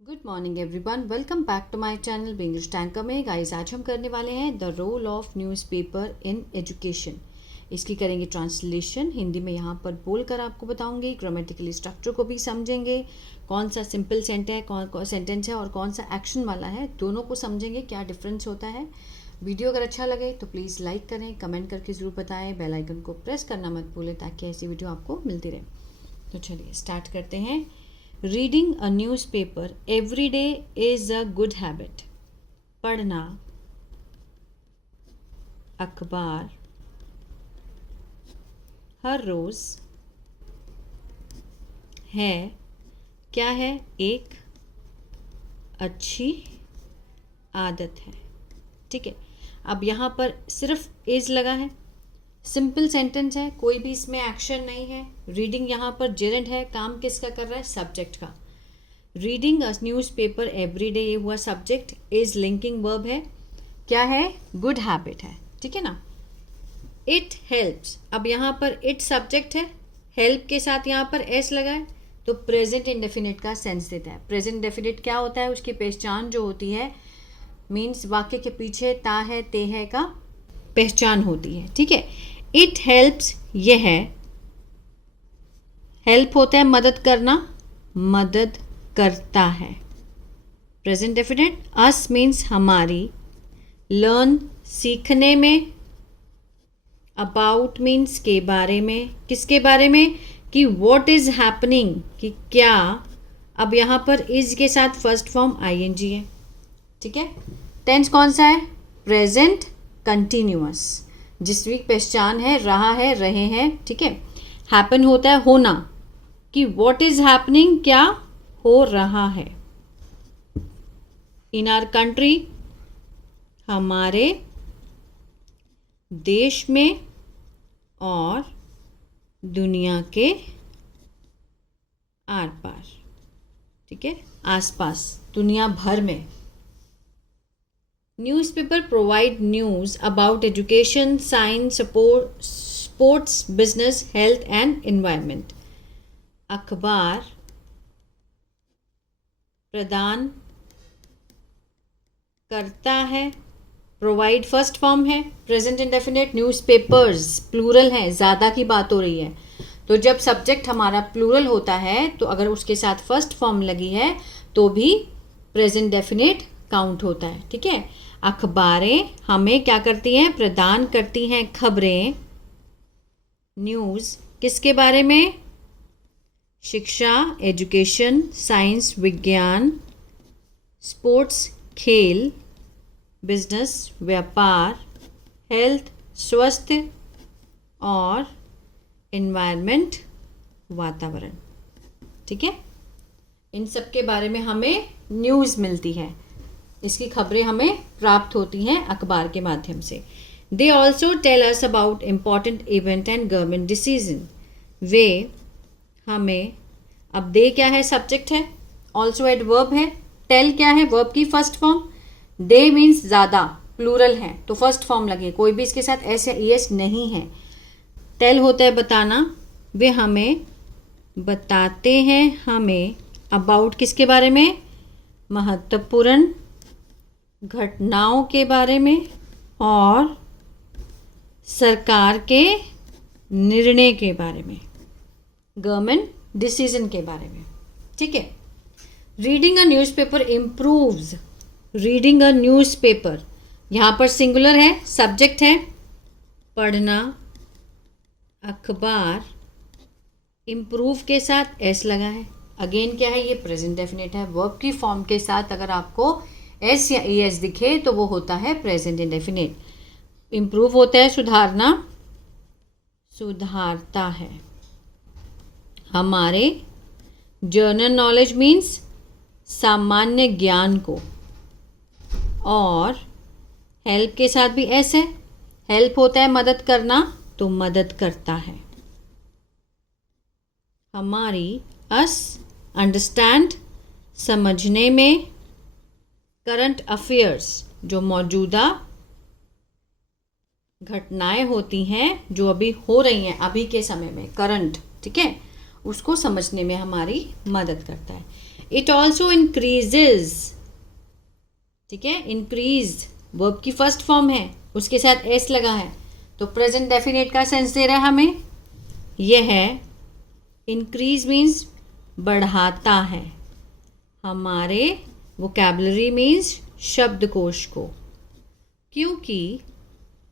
Good morning everyone, welcome back to my channel English tanker में। Guys, आज हम करने वाले हैं the role of newspaper in education. इसकी करेंगे ट्रांसलेशन हिंदी में, यहाँ पर बोलकर आपको बताऊंगी। ग्रामेटिकली स्ट्रक्चर को भी समझेंगे, कौन सा सिंपल सेंटेंस है और कौन सा एक्शन वाला है, दोनों को समझेंगे, क्या डिफरेंस होता है। वीडियो अगर अच्छा लगे तो प्लीज़ लाइक करें, कमेंट करके ज़रूर बताएं, बेल आइकन को प्रेस करना मत भूलें ताकि ऐसी वीडियो आपको मिलती रहे। तो चलिए स्टार्ट करते हैं। Reading a newspaper every day is a good habit. पढ़ना अखबार हर रोज़ है क्या है, एक अच्छी आदत है। ठीक है, अब यहाँ पर सिर्फ इज लगा है, सिंपल सेंटेंस है, कोई भी इसमें एक्शन नहीं है। रीडिंग यहाँ पर जेरेंट है, काम किसका कर रहा है, सब्जेक्ट का। Reading a newspaper every day, ये हुआ सब्जेक्ट, इज लिंकिंग वर्ब है, क्या है, गुड हैबिट है। ठीक है ना। इट हेल्प्स, अब यहाँ पर इट सब्जेक्ट है, हेल्प के साथ यहाँ पर एस लगा है तो प्रेजेंट इंडेफिनिट का सेंस देता है। प्रेजेंट इंडेफिनिट क्या होता है, उसकी पहचान जो होती है, मीन्स वाक्य के पीछे ता है ते है का पहचान होती है। ठीक है, इट हेल्प्स, ये है, हेल्प होता है मदद करना, मदद करता है। प्रेजेंट डेफिनेट, अस मीन्स हमारी, लर्न सीखने में, अबाउट मीन्स के बारे में, किसके बारे में, कि व्हाट इज हैपनिंग, कि क्या। अब यहाँ पर इज के साथ फर्स्ट फॉर्म आईएनजी है। ठीक है, टेंस कौन सा है, प्रेजेंट कंटिन्यूअस, जिसकी पहचान है रहा है, रहे हैं। ठीक है, हैपन होता है होना, कि व्हाट इज हैपनिंग, क्या हो रहा है। इन आवर कंट्री, हमारे देश में, और दुनिया के आर पार। ठीक है, आसपास, दुनिया भर में। Newspaper provide news about education, science, sports, business, health and environment. अखबार प्रदान करता है, प्रोवाइड फर्स्ट फॉर्म है, प्रेजेंट इंडेफिनिट, न्यूज़पेपर्स प्लूरल है, ज़्यादा की बात हो रही है। तो जब सब्जेक्ट हमारा प्लूरल होता है तो अगर उसके साथ फर्स्ट फॉर्म लगी है तो भी प्रेजेंट डेफिनेट काउंट होता है। ठीक है, अखबारें हमें क्या करती हैं, प्रदान करती हैं खबरें। न्यूज़ किसके बारे में, शिक्षा, एजुकेशन, साइंस, विज्ञान, स्पोर्ट्स, खेल, बिजनेस, व्यापार, हेल्थ, स्वास्थ्य, और एनवायरनमेंट, वातावरण। ठीक है, इन सब के बारे में हमें न्यूज़ मिलती है, इसकी खबरें हमें प्राप्त होती हैं अखबार के माध्यम से। They also tell us about important event and government decision. वे हमें, अब दे क्या है, सब्जेक्ट है, ऑल्सो एड वर्ब है, टेल क्या है, वर्ब की फर्स्ट फॉर्म, डे मीन्स ज़्यादा, प्लूरल है तो फर्स्ट फॉर्म लगे, कोई भी इसके साथ एस या ईएस नहीं है। टेल होता है बताना, वे हमें बताते हैं, हमें अबाउट किसके बारे में, महत्वपूर्ण घटनाओं के बारे में और सरकार के निर्णय के बारे में, गवर्नमेंट डिसीजन के बारे में। ठीक है, reading a newspaper improves, reading a newspaper यहाँ पर सिंगुलर है, सब्जेक्ट है, पढ़ना अखबार, इम्प्रूव के साथ एस लगा है, अगेन क्या है, ये प्रेजेंट डेफिनेट है, वर्ब की फॉर्म के साथ अगर आपको एस या एस दिखे तो वो होता है प्रेजेंट इंडेफिनिट। इम्प्रूव होता है सुधारना, सुधारता है हमारे जनरल नॉलेज मीन्स सामान्य ज्ञान को, और हेल्प के साथ भी एस है, हेल्प होता है मदद करना तो मदद करता है हमारी, अस अंडरस्टैंड समझने में, करंट अफेयर्स जो मौजूदा घटनाएं होती हैं जो अभी हो रही हैं अभी के समय में, करंट। ठीक है, उसको समझने में हमारी मदद करता है। इट ऑल्सो इंक्रीजेज, ठीक है, इंक्रीज वर्ब की फर्स्ट फॉर्म है, उसके साथ एस लगा है, तो प्रेजेंट डेफिनेट का सेंस दे रहा है हमें, यह है इंक्रीज मीन्स बढ़ाता है हमारे वोकैबुलरी मीन्स शब्दकोश को, क्योंकि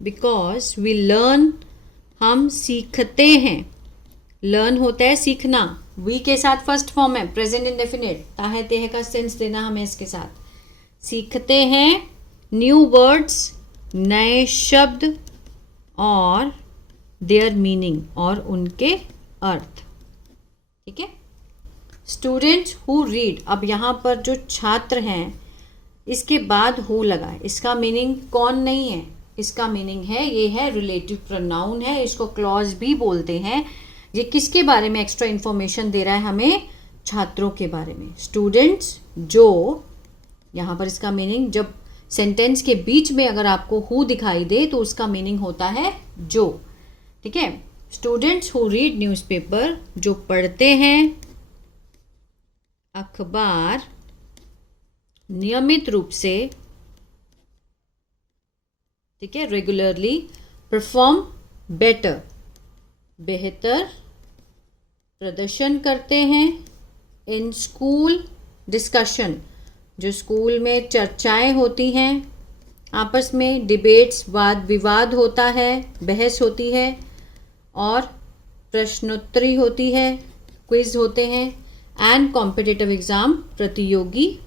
बिकॉज वी लर्न, हम सीखते हैं, लर्न होता है सीखना, वी के साथ फर्स्ट फॉर्म है प्रेजेंट इंडेफिनिट, ताहे तेह का सेंस देना हमें इसके साथ, सीखते हैं न्यू वर्ड्स, नए शब्द और देयर मीनिंग, और उनके अर्थ, ठीक है। स्टूडेंट्स हु रीड, अब यहाँ पर जो छात्र हैं इसके बाद हु लगा है, इसका मीनिंग कौन नहीं है, इसका मीनिंग है, ये है रिलेटिव प्रोनाउन है, इसको क्लॉज भी बोलते हैं। ये किसके बारे में एक्स्ट्रा इन्फॉर्मेशन दे रहा है हमें, छात्रों के बारे में। स्टूडेंट्स जो, यहाँ पर इसका मीनिंग, जब सेंटेंस के बीच में अगर आपको हु दिखाई दे तो उसका मीनिंग होता है जो, ठीक है। स्टूडेंट्स हु रीड न्यूज़पेपर, जो पढ़ते हैं अखबार नियमित रूप से, ठीक है, रेगुलरली, परफॉर्म बेटर, बेहतर प्रदर्शन करते हैं, इन स्कूल डिस्कशन, जो स्कूल में चर्चाएं होती हैं आपस में, डिबेट्स, वाद विवाद होता है, बहस होती है, और प्रश्नोत्तरी होती है, क्विज होते हैं, एंड कॉम्पिटिटिव एग्ज़ाम, प्रतियोगी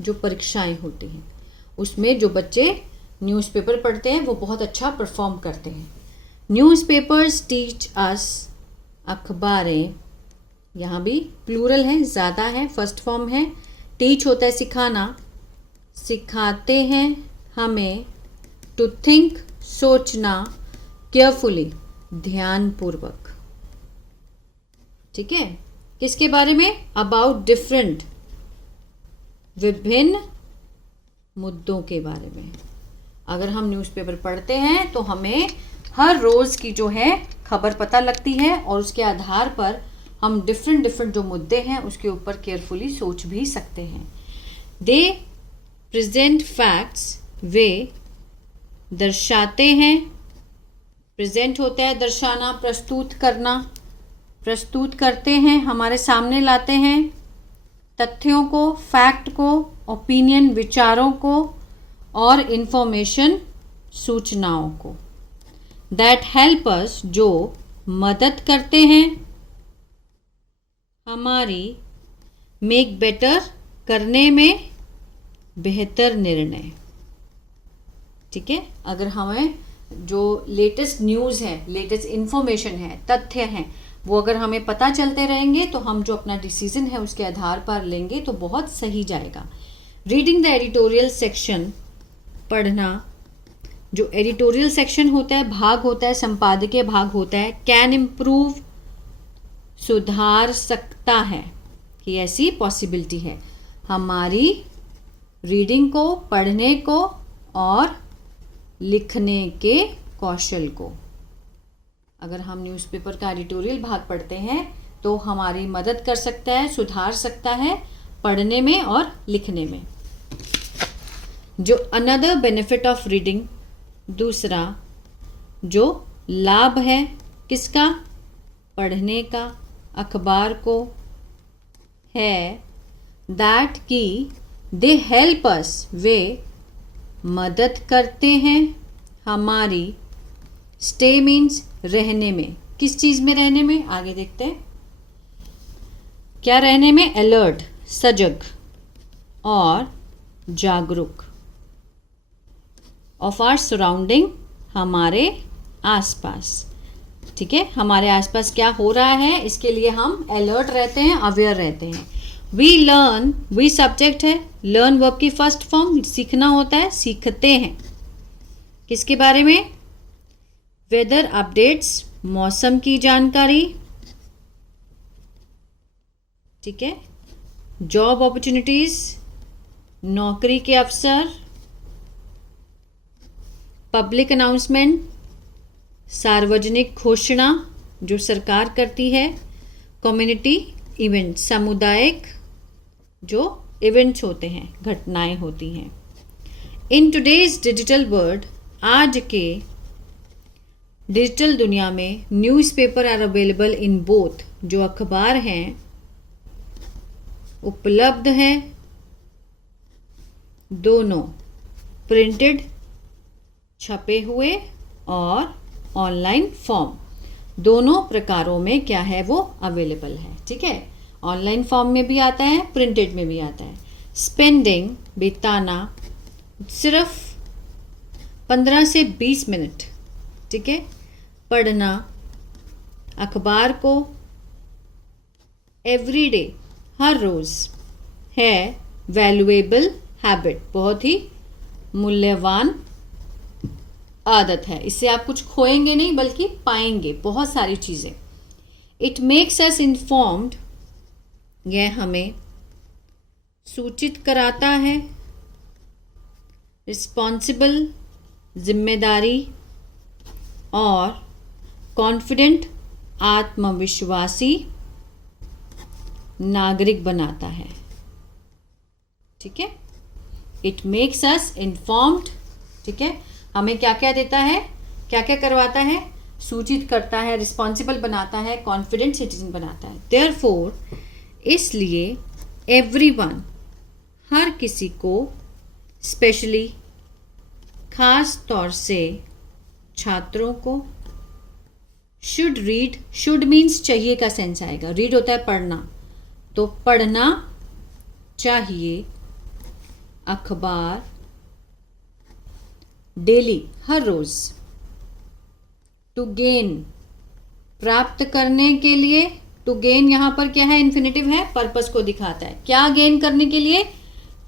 जो परीक्षाएं होती हैं, उसमें जो बच्चे न्यूज़पेपर पढ़ते हैं वो बहुत अच्छा परफॉर्म करते हैं। न्यूज़पेपर्स टीच अस, अखबारें, यहाँ भी प्लूरल है, ज़्यादा है, फर्स्ट फॉर्म है, टीच होता है सिखाना, सिखाते हैं हमें, टू थिंक, सोचना, केयरफुली, ध्यानपूर्वक, ठीक है, किसके बारे में, अबाउट डिफरेंट, विभिन्न मुद्दों के बारे में। अगर हम न्यूज़पेपर पढ़ते हैं तो हमें हर रोज़ की जो है खबर पता लगती है, और उसके आधार पर हम डिफरेंट जो मुद्दे हैं उसके ऊपर केयरफुली सोच भी सकते हैं। दे प्रेजेंट फैक्ट्स, वे दर्शाते हैं, प्रेजेंट होता है दर्शाना, प्रस्तुत करना, प्रस्तुत करते हैं, हमारे सामने लाते हैं तथ्यों को, फैक्ट को, ओपिनियन विचारों को, और इंफॉर्मेशन सूचनाओं को। दैट हेल्प अस, जो मदद करते हैं हमारी, मेक बेटर, करने में बेहतर निर्णय, ठीक है। अगर हमें जो लेटेस्ट न्यूज़ है, लेटेस्ट इंफॉर्मेशन है, तथ्य हैं, वो अगर हमें पता चलते रहेंगे तो हम जो अपना डिसीजन है उसके आधार पर लेंगे तो बहुत सही जाएगा। रीडिंग द एडिटोरियल सेक्शन, पढ़ना, जो एडिटोरियल सेक्शन होता है, भाग होता है, संपादकीय भाग होता है, कैन इम्प्रूव, सुधार सकता है, कि ऐसी पॉसिबिलिटी है हमारी रीडिंग को, पढ़ने को और लिखने के कौशल को। अगर हम न्यूज़पेपर का एडिटोरियल भाग पढ़ते हैं तो हमारी मदद कर सकता है, सुधार सकता है पढ़ने में और लिखने में। जो अनदर बेनिफिट ऑफ रीडिंग, दूसरा जो लाभ है किसका, पढ़ने का, अखबार को, है दैट कि दे हेल्प अस, वे मदद करते हैं हमारी, स्टे मीन्स रहने में, किस चीज़ में रहने में, आगे देखते हैं क्या रहने में, अलर्ट, सजग और जागरूक, ऑफ आर सराउंडिंग, हमारे आसपास, ठीक है, हमारे आसपास क्या हो रहा है इसके लिए हम अलर्ट रहते हैं, अवेयर रहते हैं। वी लर्न, वी सब्जेक्ट है, लर्न वर्ब की फर्स्ट फॉर्म, सीखना होता है, सीखते हैं किसके बारे में, वेदर अपडेट्स, मौसम की जानकारी, ठीक है, जॉब अपॉर्चुनिटीज, नौकरी के अवसर, पब्लिक अनाउंसमेंट, सार्वजनिक घोषणा जो सरकार करती है, कम्युनिटी इवेंट, सामुदायिक जो इवेंट्स होते हैं, घटनाएं होती हैं। इन टुडेज डिजिटल वर्ल्ड, आज के डिजिटल दुनिया में newspaper are available in both, जो अखबार हैं उपलब्ध हैं दोनों, प्रिंटेड छपे हुए और ऑनलाइन फॉर्म, दोनों प्रकारों में क्या है वो अवेलेबल है। ठीक है, ऑनलाइन फॉर्म में भी आता है, प्रिंटेड में भी आता है। स्पेंडिंग बिताना सिर्फ 15 से 20 मिनट, ठीक है, पढ़ना अखबार को एवरीडे, हर रोज़, है वैल्यूएबल हैबिट, बहुत ही मूल्यवान आदत है। इससे आप कुछ खोएंगे नहीं बल्कि पाएंगे बहुत सारी चीज़ें। इट मेक्स अस इन्फॉर्म्ड, यह हमें सूचित कराता है। रिस्पॉन्सिबल जिम्मेदारी और कॉन्फिडेंट आत्मविश्वासी नागरिक बनाता है। ठीक है, इट मेक्स अस इन्फॉर्म्ड, ठीक है, हमें क्या क्या देता है, क्या क्या करवाता है, सूचित करता है, रिस्पॉन्सिबल बनाता है, कॉन्फिडेंट सिटीजन बनाता है। देयरफॉर, इसलिए एवरीवन, हर किसी को, स्पेशली खास तौर से छात्रों को, शुड रीड, शुड मीन्स चाहिए का सेंस आएगा, रीड होता है पढ़ना, तो पढ़ना चाहिए अखबार डेली, हर रोज। टू गेन, प्राप्त करने के लिए, टू गेन यहां पर क्या है, इन्फिनेटिव है, पर्पस को दिखाता है। क्या गेन करने के लिए,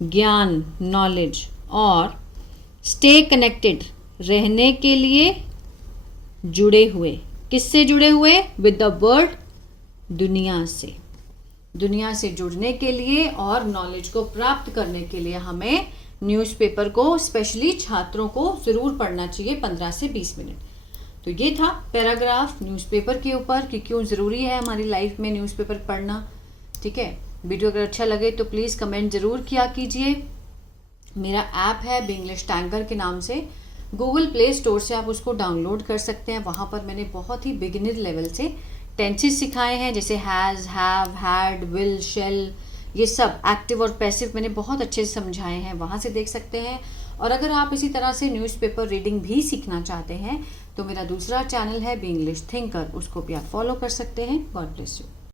ज्ञान, नॉलेज। और स्टे कनेक्टेड, रहने के लिए जुड़े हुए, किससे जुड़े हुए, विद द वर्ल्ड, दुनिया से, दुनिया से जुड़ने के लिए और नॉलेज को प्राप्त करने के लिए हमें न्यूज़पेपर को, स्पेशली छात्रों को ज़रूर पढ़ना चाहिए 15 से 20 मिनट। तो ये था पैराग्राफ न्यूज़पेपर के ऊपर कि क्यों ज़रूरी है हमारी लाइफ में न्यूज़पेपर पढ़ना। ठीक है, वीडियो अगर अच्छा लगे तो प्लीज़ कमेंट ज़रूर किया कीजिए। मेरा ऐप है बिंग्लिश टैंकर के नाम से, गूगल प्ले स्टोर से आप उसको डाउनलोड कर सकते हैं। वहाँ पर मैंने बहुत ही बिगिनर लेवल से टेंसेस सिखाए हैं, जैसे has, have, had, will, shall, ये सब एक्टिव और पैसिव मैंने बहुत अच्छे से समझाए हैं, वहाँ से देख सकते हैं। और अगर आप इसी तरह से न्यूज़पेपर रीडिंग भी सीखना चाहते हैं तो मेरा दूसरा चैनल है बिंग्लिश थिंकर, उसको भी आप फॉलो कर सकते हैं। God bless you.